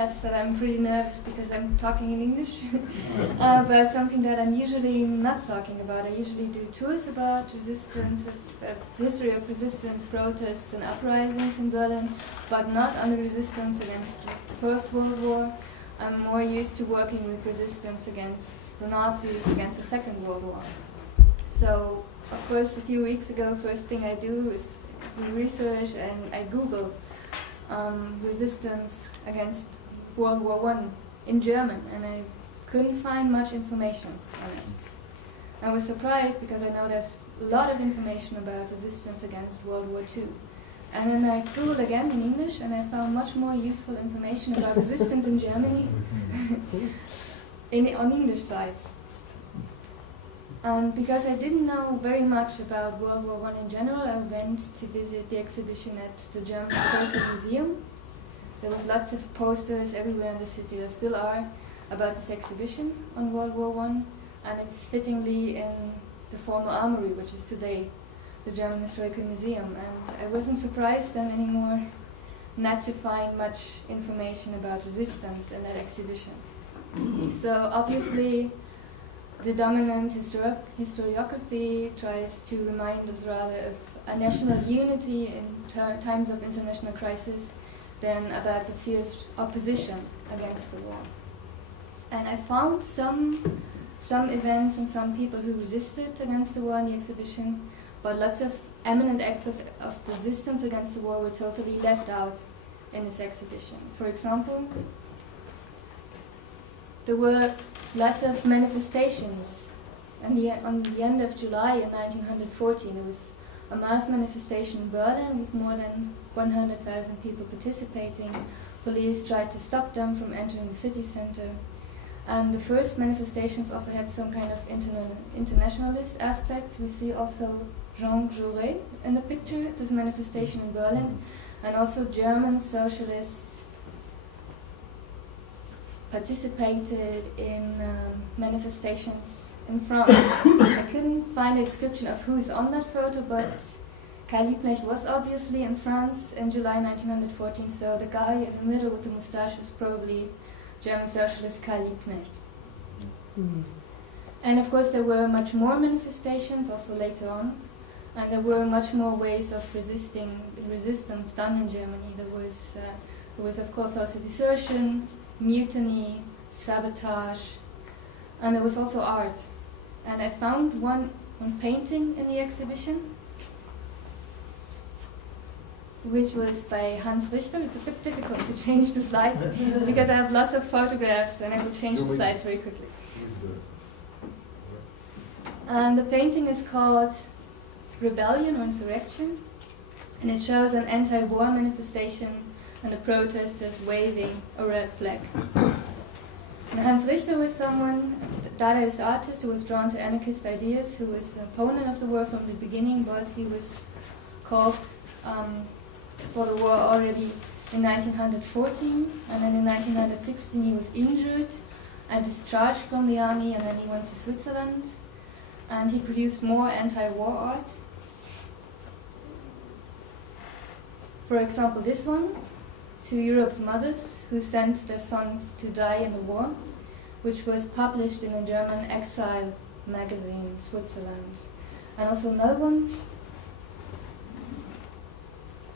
confess that I'm pretty nervous because I'm talking in English about something that I'm usually not talking about. I usually do tours about resistance, history of resistance, protests and uprisings in Berlin, but not on the resistance against the First World War. I'm more used to working with resistance against the Nazis, against the Second World War. So, of course, a few weeks ago, first thing I do is do research and I Google resistance against World War I in German, and I couldn't find much information on it. I was surprised because I know there's a lot of information about resistance against World War II. And then I Googled again in English and I found much more useful information about resistance in Germany on English sites. And because I didn't know very much about World War I in general, I went to visit the exhibition at the German Historical Museum. There was lots of posters everywhere in the city, there still are, about this exhibition on World War I, and it's fittingly in the former armory, which is today the German Historical Museum. And I wasn't surprised then anymore not to find much information about resistance in that exhibition. So obviously, the dominant historiography tries to remind us rather of a national unity in times of international crisis than about the fierce opposition against the war. And I found some events and some people who resisted against the war in the exhibition, but lots of eminent acts of resistance against the war were totally left out in this exhibition. For example, there were lots of manifestations. On the end of July in 1914, there was a mass manifestation in Berlin with more than 100,000 people participating. Police tried to stop them from entering the city center. And the first manifestations also had some kind of internationalist aspect. We see also Jean Jaurès in the picture at this manifestation in Berlin, and also German socialists participated in manifestations in France. I couldn't find a description of who is on that photo, but Liebknecht was obviously in France in July 1914, so the guy in the middle with the mustache is probably German socialist Liebknecht. And of course there were much more manifestations also later on, and there were much more ways of resistance done in Germany. There was of course also desertion, mutiny, sabotage, and there was also art. And I found one painting in the exhibition, which was by Hans Richter. It's a bit difficult to change the slides because I have lots of photographs and I will change the slides very quickly. And the painting is called Rebellion or Insurrection, and it shows an anti-war manifestation and the protesters waving a red flag. And Hans Richter was someone, a Dadaist artist who was drawn to anarchist ideas, who was an opponent of the war from the beginning, but he was called for the war already in 1914, and then in 1916 he was injured and discharged from the army, and then he went to Switzerland, and he produced more anti-war art. For example, this one, to Europe's mothers who sent their sons to die in the war, which was published in a German exile magazine in Switzerland. And also another one,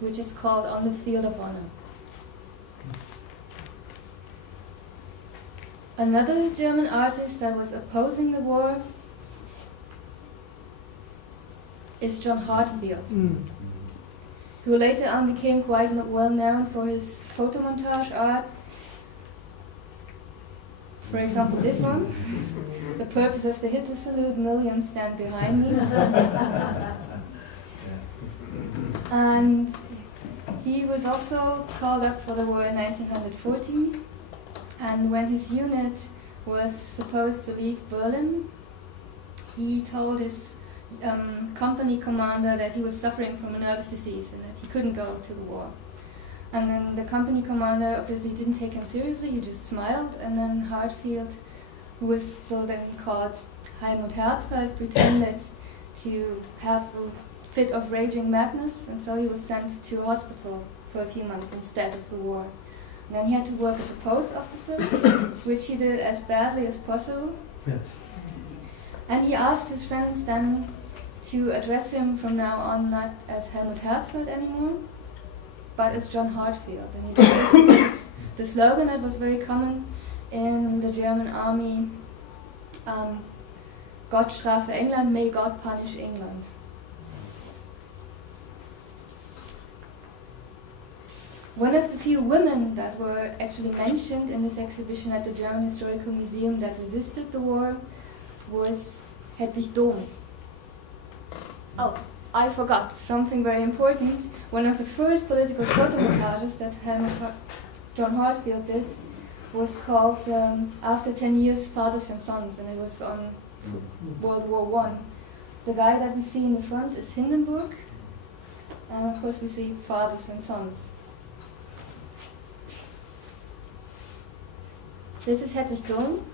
which is called On the Field of Honor. Another German artist that was opposing the war is John Hartfield, who later on became quite well known for his photomontage art. For example, this one, The Purpose of the Hitler Salute, Millions Stand Behind Me. And he was also called up for the war in 1914, and when his unit was supposed to leave Berlin, he told his company commander that he was suffering from a nervous disease and that he couldn't go to the war. And then the company commander obviously didn't take him seriously, he just smiled, and then Hartfield, who was still then called Helmut Herzfeld, pretended to have a fit of raging madness, and so he was sent to a hospital for a few months instead of the war. And then he had to work as a post officer, which he did as badly as possible. Yeah. And he asked his friends then to address him from now on not as Helmut Herzfeld anymore, but as John Hartfield. And he did this with the slogan that was very common in the German army, Gott strafe England, may God punish England. One of the few women that were actually mentioned in this exhibition at the German Historical Museum that resisted the war was Hedwig Dohm. Oh, I forgot something very important. One of the first political photomontages that John Hartfield did was called After 10 Years, Fathers and Sons, and it was on World War I. The guy that we see in the front is Hindenburg, and of course we see fathers and sons. This is Hedwig Dohm,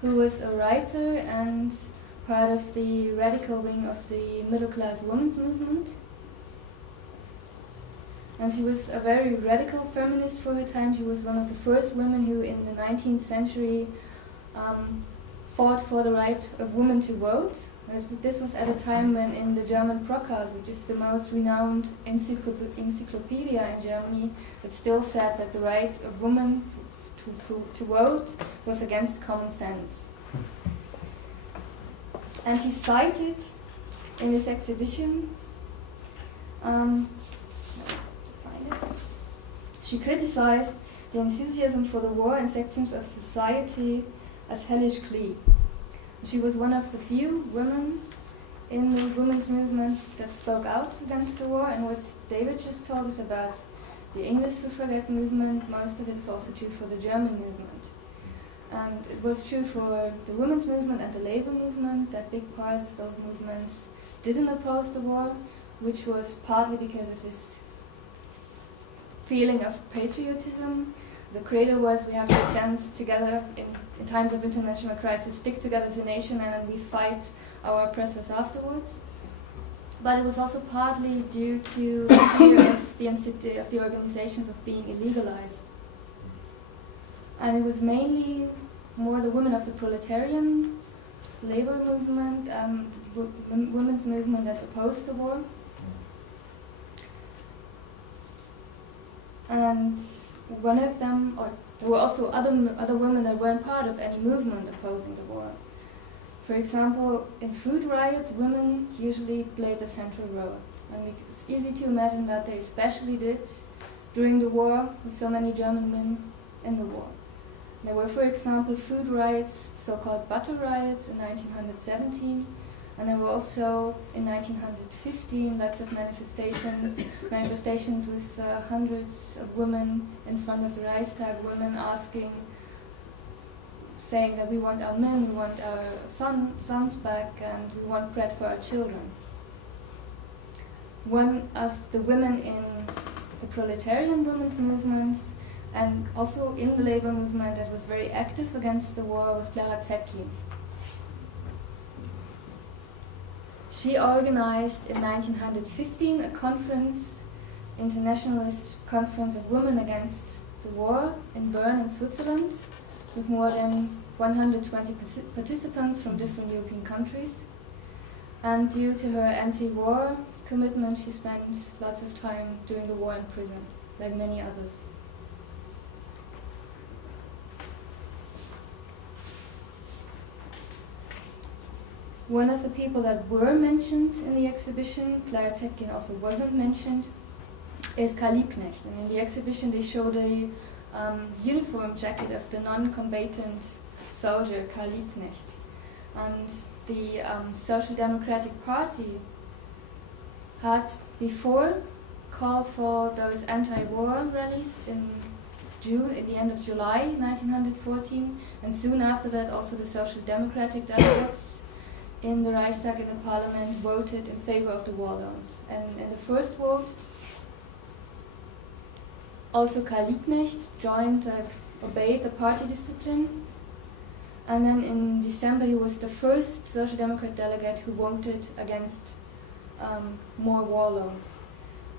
who was a writer and part of the radical wing of the middle-class women's movement. And she was a very radical feminist for her time. She was one of the first women who in the 19th century fought for the right of women to vote. This was at a time when in the German Brockhaus, which is the most renowned encyclopedia in Germany, it still said that the right of women to vote was against common sense. And she cited in this exhibition, she criticized the enthusiasm for the war in sections of society as hellish glee. She was one of the few women in the women's movement that spoke out against the war, and what David just told us about the English suffragette movement, most of it is also true for the German movement. And it was true for the women's movement and the labor movement, that big part of those movements didn't oppose the war, which was partly because of this feeling of patriotism. The credo was we have to stand together in times of international crisis, stick together as a nation, and then we fight our oppressors afterwards. But it was also partly due to the fear of the organizations of being illegalized. And it was mainly more the women of the proletarian labor movement, women's movement that opposed the war. And one of them, or there were also other women that weren't part of any movement opposing the war. For example, in food riots, women usually played the central role. And it's easy to imagine that they especially did during the war, with so many German men in the war. There were, for example, food riots, so-called butter riots in 1917, and there were also in 1915 lots of manifestations with hundreds of women in front of the Reichstag, women saying that we want our men, we want our sons back, and we want bread for our children. One of the women in the proletarian women's movements, and also in the labor movement that was very active against the war, was Clara Zetkin. She organized in 1915 a conference, Internationalist Conference of Women Against the War, in Bern in Switzerland, with more than 120 participants from different European countries. And due to her anti-war commitment, she spent lots of time during the war in prison, like many others. One of the people that were mentioned in the exhibition, Clara Zetkin also wasn't mentioned, is Karl Liebknecht. And in the exhibition they showed a uniform jacket of the non-combatant soldier Karl Liebknecht. And the Social Democratic Party had before called for those anti-war rallies in the end of July 1914, and soon after that also the Social Democratic delegates in the Reichstag and the Parliament voted in favor of the war loans. And in the first vote, also Karl Liebknecht obeyed the party discipline. And then in December he was the first Social Democrat delegate who voted against more war loans.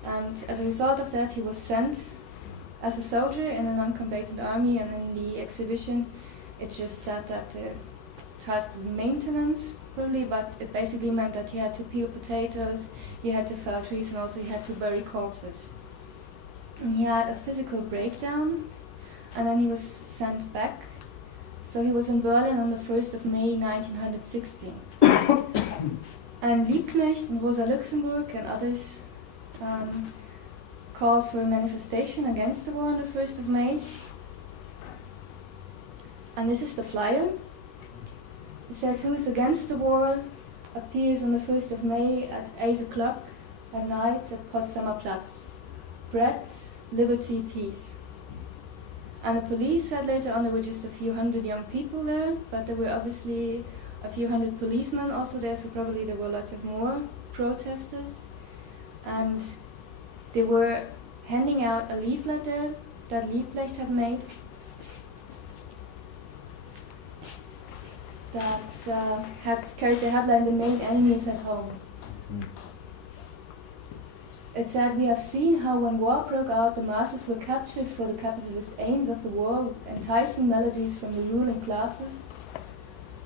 And as a result of that he was sent as a soldier in a non-combatant army, and in the exhibition it just said that the task of maintenance, probably, but it basically meant that he had to peel potatoes, he had to fell trees, and also he had to bury corpses. And he had a physical breakdown, and then he was sent back. So he was in Berlin on the 1st of May 1916. And Liebknecht and Rosa Luxemburg and others called for a manifestation against the war on the 1st of May. And this is the flyer. It says, "Who is against the war appears on the 1st of May at 8 o'clock at night at Potsdamer Platz. Bread, liberty, peace." And the police said later on there were just a few hundred young people there, but there were obviously a few hundred policemen also there, so probably there were lots of more protesters. And they were handing out a leaflet there that Liebknecht had made that had carried the headline, "The main enemy is at home." It said, "We have seen how when war broke out, the masses were captured for the capitalist aims of the war with enticing melodies from the ruling classes.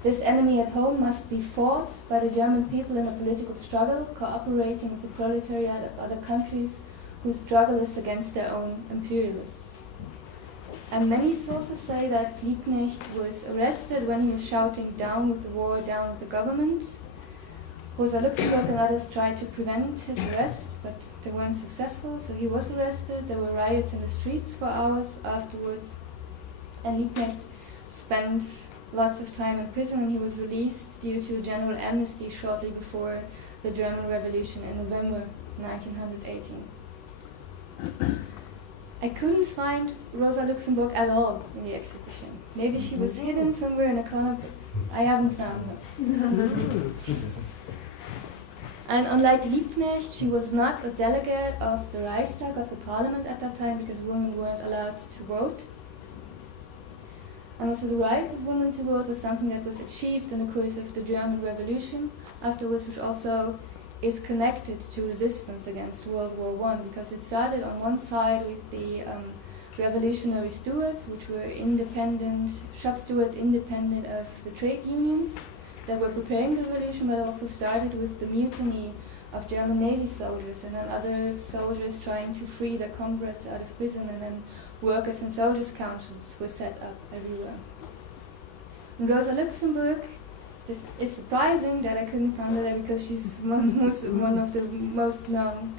This enemy at home must be fought by the German people in a political struggle, cooperating with the proletariat of other countries whose struggle is against their own imperialists." And many sources say that Liebknecht was arrested when he was shouting "down with the war, down with the government." Rosa Luxemburg and others tried to prevent his arrest, but they weren't successful, so he was arrested. There were riots in the streets for hours afterwards, and Liebknecht spent lots of time in prison, and he was released due to a general amnesty shortly before the German Revolution in November 1918. I couldn't find Rosa Luxemburg at all in the exhibition. Maybe she was hidden somewhere in a corner, but I haven't found her. And unlike Liebknecht, she was not a delegate of the Reichstag, of the parliament at that time, because women weren't allowed to vote. And also the right of women to vote was something that was achieved in the course of the German Revolution afterwards, which also is connected to resistance against World War I, because it started on one side with the revolutionary stewards, which were independent, shop stewards independent of the trade unions that were preparing the revolution, but also started with the mutiny of German Navy soldiers, and then other soldiers trying to free their comrades out of prison, and then workers and soldiers' councils were set up everywhere. And Rosa Luxemburg, this is surprising that I couldn't find her there, because she's one of the most known,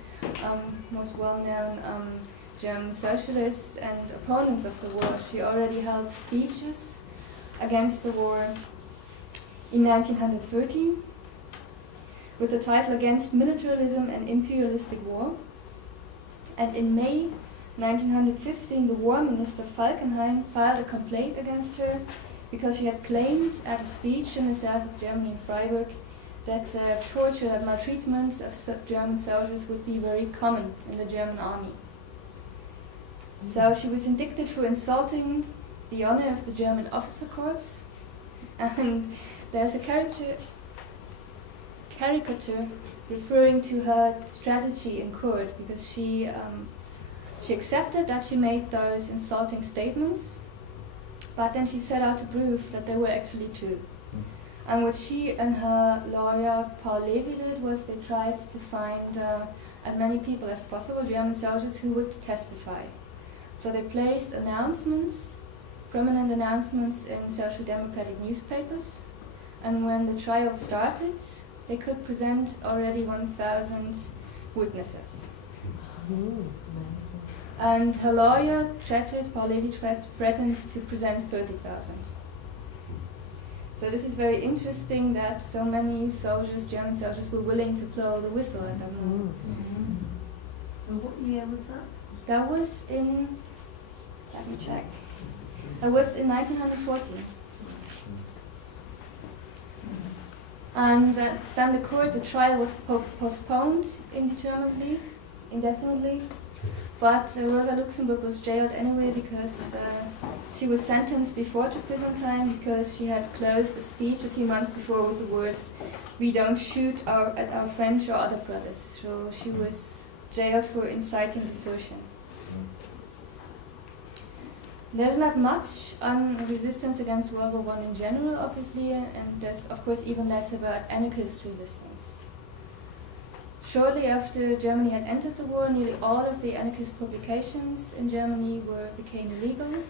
most well-known German socialists and opponents of the war. She already held speeches against the war in 1913 with the title "Against Militarism and Imperialistic War." And in May 1915, the war minister Falkenhayn filed a complaint against her because she had claimed at a speech in the south of Germany in Freiburg that torture and maltreatments of German soldiers would be very common in the German army. So she was indicted for insulting the honor of the German officer corps, and there's a caricature referring to her strategy in court, because she accepted that she made those insulting statements, but then she set out to prove that they were actually true. And what she and her lawyer Farl did was they tried to find as many people as possible, German soldiers, who would testify. So they placed announcements, prominent announcements in social democratic newspapers, and when the trial started, they could present already 1,000 witnesses. And her lawyer threatened to present 30,000. So this is very interesting that so many soldiers, German soldiers, were willing to blow the whistle at that moment. So what year was that? That was in, let me check. That was in 1914. And then the trial was postponed indefinitely. But Rosa Luxemburg was jailed anyway, because she was sentenced before to prison time, because she had closed a speech a few months before with the words, "We don't shoot at our French or other brothers." So she was jailed for inciting desertion. There's not much on resistance against World War I in general, obviously, and there's of course even less about anarchist resistance. Shortly after Germany had entered the war, nearly all of the anarchist publications in Germany became illegal,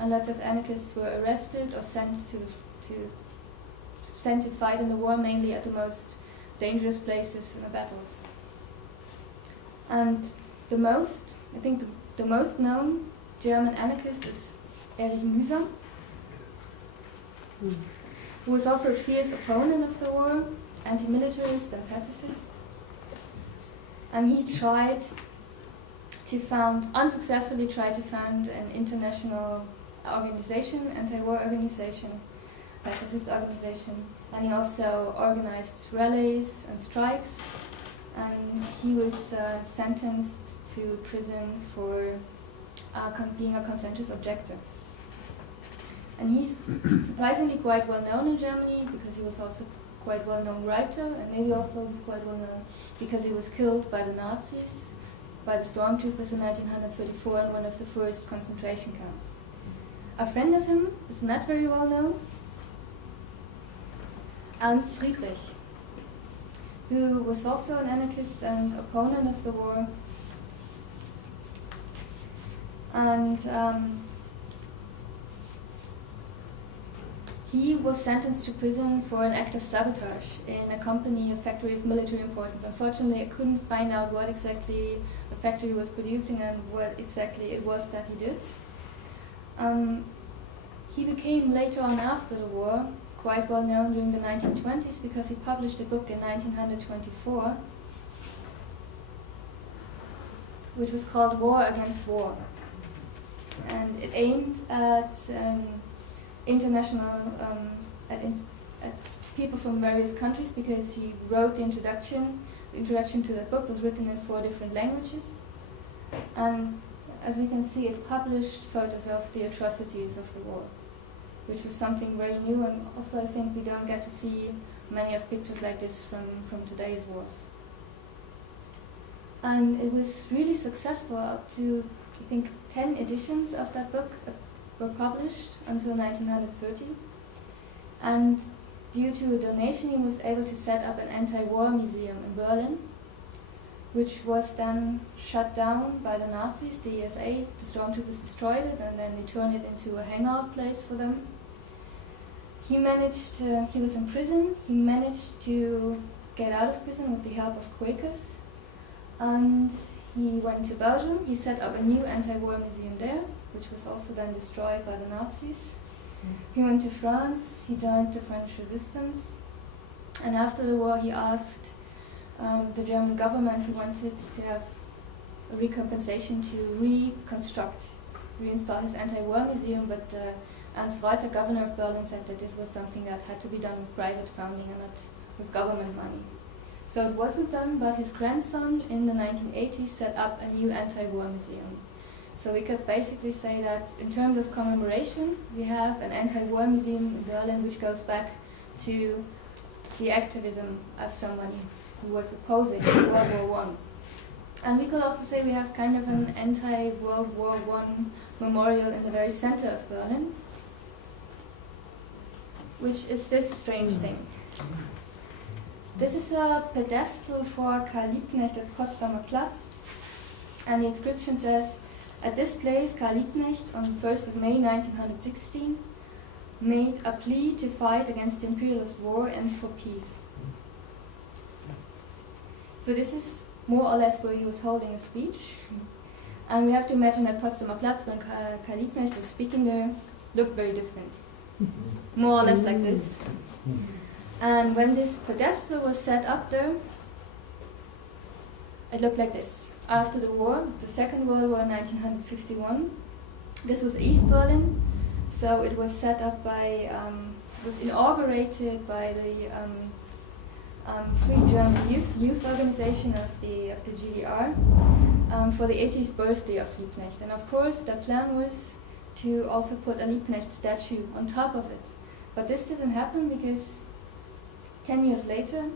and lots of anarchists were arrested or sent to fight in the war, mainly at the most dangerous places in the battles. And the most known German anarchist is Erich Mühsam, who was also a fierce opponent of the war, anti-militarist and pacifist. And he unsuccessfully tried to found an international organization, anti-war organization, pacifist organization. And he also organized rallies and strikes. And he was sentenced to prison for being a conscientious objector. And he's surprisingly quite well known in Germany because he was also quite well known writer, and maybe also he's quite well known because he was killed by the Nazis, by the stormtroopers in 1934 in one of the first concentration camps. A friend of him is not very well known, Ernst Friedrich, who was also an anarchist and opponent of the war. And he was sentenced to prison for an act of sabotage in a factory of military importance. Unfortunately, I couldn't find out what exactly the factory was producing and what exactly it was that he did. He became later on after the war quite well known during the 1920s because he published a book in 1924 which was called War Against War. And it aimed at at people from various countries because he wrote the introduction. The introduction to that book was written in 4 different languages. And as we can see, it published photos of the atrocities of the war, which was something very new, and also I think we don't get to see many of pictures like this from today's wars. And it was really successful. Up to, I think, 10 editions of that book were published until 1930. And due to a donation, he was able to set up an anti-war museum in Berlin, which was then shut down by the Nazis, the SA. The stormtroopers destroyed it, and then they turned it into a hangout place for them. He was in prison. He managed to get out of prison with the help of Quakers. And he went to Belgium. He set up a new anti-war museum there, which was also then destroyed by the Nazis. He went to France. He joined the French resistance. And after the war, he asked the German government, he wanted to have a recompensation to reinstall his anti-war museum, but Ernst, governor of Berlin, said that this was something that had to be done with private funding and not with government money. So it wasn't done, but his grandson in the 1980s set up a new anti-war museum. So we could basically say that in terms of commemoration, we have an anti-war museum in Berlin which goes back to the activism of somebody who was opposing World War I. And we could also say we have kind of an anti-World War I memorial in the very center of Berlin, which is this strange thing. This is a pedestal for Karl Liebknecht at Potsdamer Platz, and the inscription says, "At this place, Karl Liebknecht, on the 1st of May 1916, made a plea to fight against the imperialist war and for peace." So this is more or less where he was holding a speech. And we have to imagine that Potsdamer Platz, when Karl Liebknecht was speaking there, looked very different. More or less like this. And when this pedestal was set up there, it looked like this. After the war, the Second World War in 1951, this was East Berlin, so it was set up by, was inaugurated by the Free German Youth Organization of the GDR for the 80th birthday of Liebknecht. And of course, the plan was to also put a Liebknecht statue on top of it. But this didn't happen because 10 years later,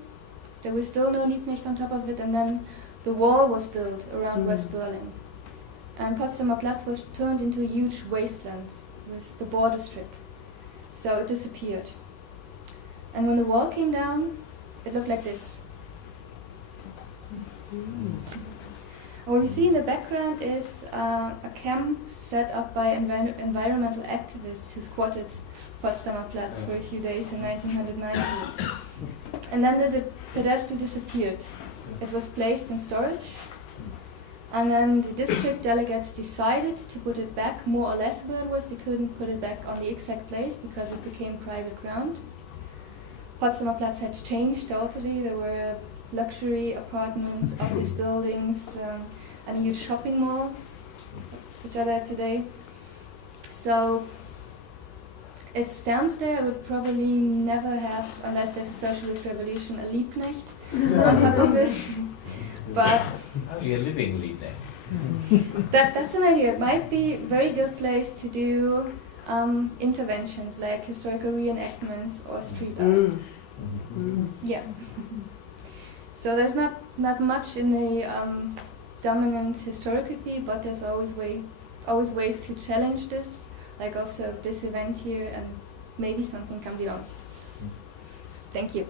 there was still no Liebknecht on top of it, and then the wall was built around West Berlin. and Potsdamer Platz was turned into a huge wasteland with the border strip. So it disappeared. And when the wall came down, it looked like this. And what we see in the background is a camp set up by environmental activists who squatted Potsdamer Platz for a few days in 1990. And then the pedestal disappeared. It was placed in storage. And then the district delegates decided to put it back more or less where it was. They couldn't put it back on the exact place because it became private ground. Potsdamer Platz had changed totally. There were luxury apartments, office buildings, and a huge shopping mall, which are there today. So it stands there. It would probably never have, unless there's a socialist revolution, a Liebknecht on top of it. But oh, you're living Liebknecht. that's an idea. It might be a very good place to do interventions like historical reenactments or street art. Yeah. So there's not much in the dominant historiography, but there's always ways to challenge this, like also this event here, and maybe something can be done. Thank you.